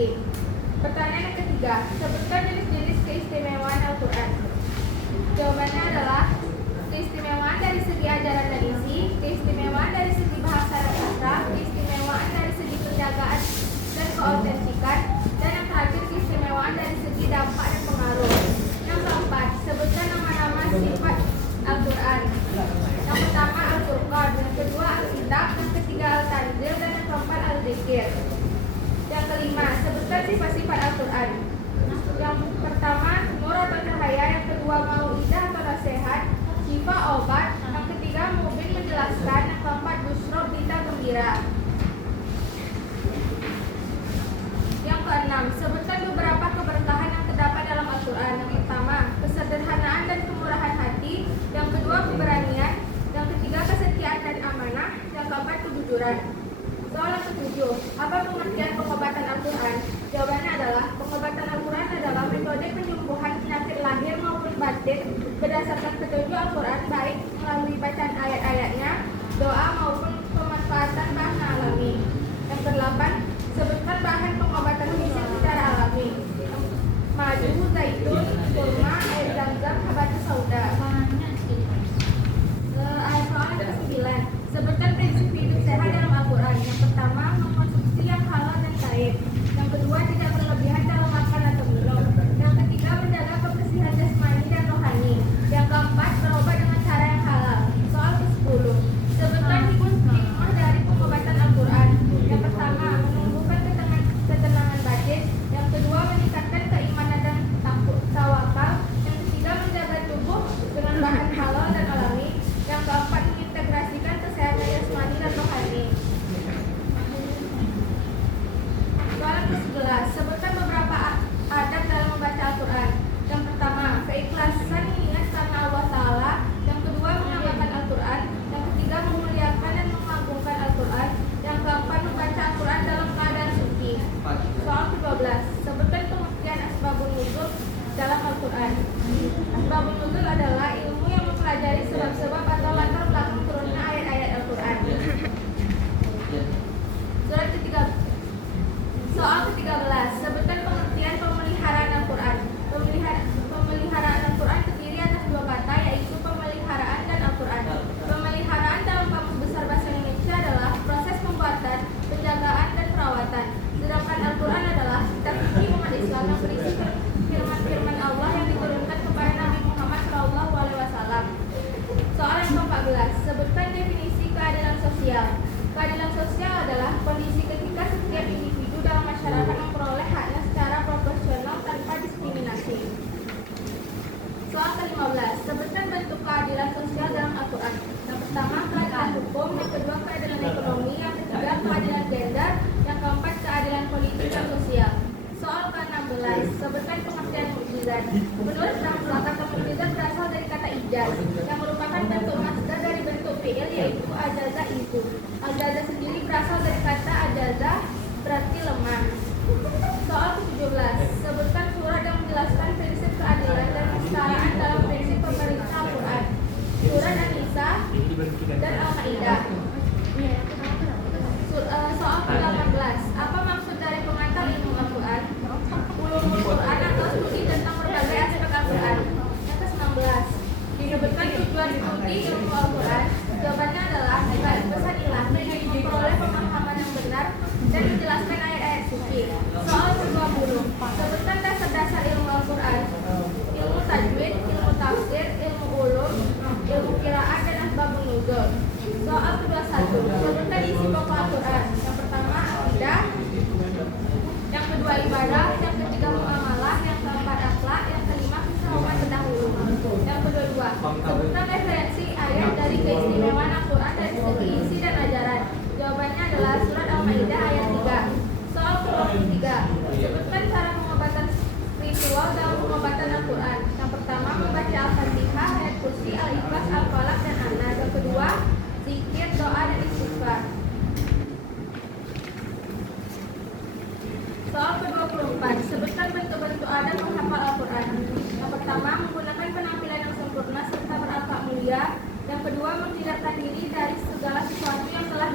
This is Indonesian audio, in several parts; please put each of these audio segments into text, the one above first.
suci. Pertanyaan yang ketiga, sebutkan jenis-jenis keistimewaan Al-Quran. Jawabannya adalah keistimewaan dari segi ajaran dan isi, keistimewaan dari segi bahasa dan sastra, keistimewaan dari segi penjagaan dan keautentikan, dan yang terakhir keistimewaan dari segi dampak dan pengaruh. Yang keempat, sebutkan nama-nama sifat Al-Quran. Yang pertama Al-Furqan, yang kedua Al-Kitab, yang ketiga Al-Tanzil, dan yang keempat Al-Dzikir. Yang kelima, sebutkan sifat-sifat Al-Quran. Yang pertama nur atau cahaya, yang kedua mau'idah atau nasihat, syifa obat, yang ketiga mubin menjelaskan, yang keempat busro berita gembira. Yang keenam, sebutkan beberapa keberkahan yang terdapat dalam Al-Quran. Yang pertama, kesederhanaan dan kemurahan hati, yang kedua keberanian, yang ketiga kesetiaan dan amanah, yang keempat kejujuran. Soal ketujuh, apa pengertian pengobatan Al-Quran? Jawabannya adalah pengobatan Al-Quran adalah metode penyembuhan penyakit lahir maupun batin berdasarkan petunjuk Al-Quran, baik melalui bacaan ayat-ayatnya, doa maupun pemanfaatan bahasa alami. Yang kedelapan, sebutkan bahan pengobatan fisik secara alami. Madu, zaitun, kurma, air zam-zam, habatus sauda. Soal ke-9, sebutkan prinsip hidup sehat dalam Al-Quran. Yang pertama, mengkonsumsi yang halal dan baik. Yang kedua, tidak berlebihan dalam makan atau minum. Yang ketiga, menjaga kebersihan jasmani dan rohani. Yang keempat, berobat dengan cara yang halal. Soal ke-10, sebutkan hikmah dari pengobatan Al-Quran. Yang pertama, menumbuhkan ketenangan batin. Yang kedua, meningkatkan keimanan dan tawakal. Yang ketiga, menjaga tubuh dengan bahan halal dan alami. Yang keempat, mengintegrasikan kesehatan jasmani dan rohani. Soalan ke-11, sebutkan beberapa adab dalam membaca Al-Quran. Yang pertama, keikhlasan niat karena Allah Ta'ala. Yang kedua, mengamalkan Al-Quran. Yang ketiga, memuliakan dan mengagungkan Al-Quran. Yang keempat, membaca Al-Quran dalam keadaan suci. Soal ke-12, sebutkan pengertian asbabun nuzul dalam Al-Quran. Asbabun nuzul adalah ilmu yang mempelajari sebab-sebab atau latar belakang turunnya ayat-ayat Al-Quran. Soal ke-13, sebutkan pengertian pemeliharaan Al-Quran. Pemeliharaan Al-Quran terdiri atas dua kata, yaitu pemeliharaan dan Al-Quran. Pemeliharaan dalam Kamus Besar Bahasa Indonesia adalah proses pembuatan, penjagaan, dan perawatan. Sedangkan Al-Quran adalah kitab suci umat Islam yang berisi firman-firman Allah yang diturunkan kepada Nabi Muhammad SAW. Soal yang ke-14, sebutkan definisi keadilan sosial. Keadilan sosial adalah kondisi ketika setiap individu dalam masyarakat memperoleh haknya secara proporsional tanpa diskriminasi. Soal ke-15, sebutkan bentuk keadilan sosial dalam Al-Quran. Yang pertama, keadilan hukum. Yang kedua, keadilan ekonomi. Yang ketiga, keadilan gender. Yang keempat, keadilan politik dan sosial. Soal ke-16, sebutkan pengertian mukjizat. Menurut Rahmat, kata mukjizat berasal dari kata ijaz, yang merupakan bentuk masdar dari bentuk fi'il, yaitu ajaza itu. Ajaza sendiri berasal dari kata ajaza, berarti lemah. Soal ke-17, sebutkan surat yang menjelaskan prinsip keadilan dan kesetaraan dalam prinsip pemerintah Al-Quran. Surat An-Nisa dan Al-Maidah. Soal ke-18, apa maksud dari pengantar ilmu Al-Quran? Ulumul Quran atau studi tentang berbagai aspek Al-Quran. Yang ke-19, disebutkan tujuan studi ilmu Al-Quran. Jawabannya adalah pesan ilahi, memperoleh pemahaman yang benar dan menjelaskan ayat-ayat suci. Soal ke-20, sebutkan dasar-dasar ilmu Al-Quran, ilmu tajwid, ilmu tafsir, ilmu ulum, ilmu qiraat, dan asbabun nuzul. Soal ke-21, sebutkan isi pokok Al-Quran. Yang pertama, akidah. Yang kedua, ibadah. Yang ketiga, muamalah. Yang keempat, akhlak. Yang kelima, kisah umat terdahulu. Yang kedua, sebutkan referensi ayat dari keistimewaan Al-Quran dari segi isi dan ajaran. Jawabannya adalah surat Al-Maidah ayat 3. Soal ke-23, sebutkan cara pengobatan spiritual dalam pengobatan Al-Quran. Yang pertama, membaca Al-Fatihah, ayat kursi, Al-Ikhlas, Al-Falaq, dan An-Nas. Yang kedua, zikir, doa, dan istighfar. Soal ke-24, sebutkan bentuk-bentuk adab menghafal Al-Quran. Yang pertama, menggunakan penampilan yang sempurna serta berakhlak mulia. Yang kedua, menghindarkan diri dari segala sesuatu yang telah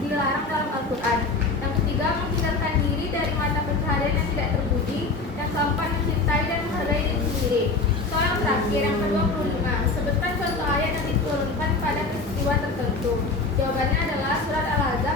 dilarang dalam Al-Quran. Yang ketiga, menghindarkan diri dari mata pencaharian keseharian yang tidak terpuji. Yang keempat, mencintai dan menghargai diri sendiri. Soal yang terakhir, yang ke-25, sebutkan contoh ayat yang diturunkan pada peristiwa tertentu. Jawabannya adalah surat Al-Ahzab